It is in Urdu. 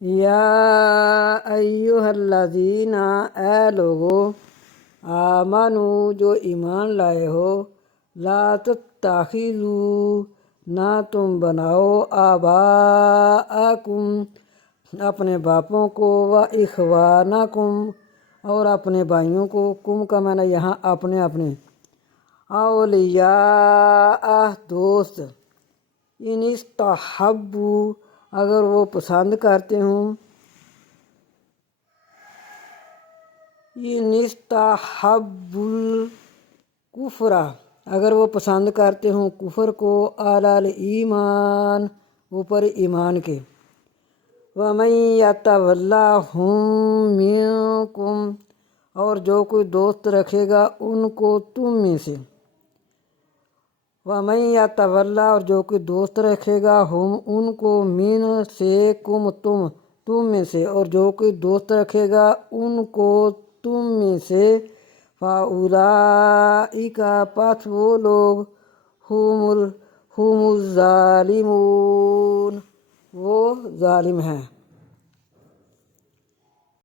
یا ایھا الذین اے لوگو آمنو جو ایمان لائے ہو لا تتخذوا نہ تم بناؤ آباءکم اپنے باپوں کو و اخوانکم اور اپنے بھائیوں کو، کم کا معنی یہاں اپنے اولیاء دوست، ان استحبوا اگر وہ پسند کرتے ہوں، ان استحبوا الکفر اگر وہ پسند کرتے ہوں کفر کو، علی الایمان اوپر ایمان کے، ومن یتولہم منکم اور جو کوئی دوست رکھے گا ان کو تم میں سے، ومن یتولی اور جو کوئی دوست رکھے گا ہم ان کو، من سے کم تم میں سے اور جو کوئی دوست رکھے گا ان کو تم میں سے، فاولئک پس وہ لوگ ہم الظالمون وہ ظالم ہیں۔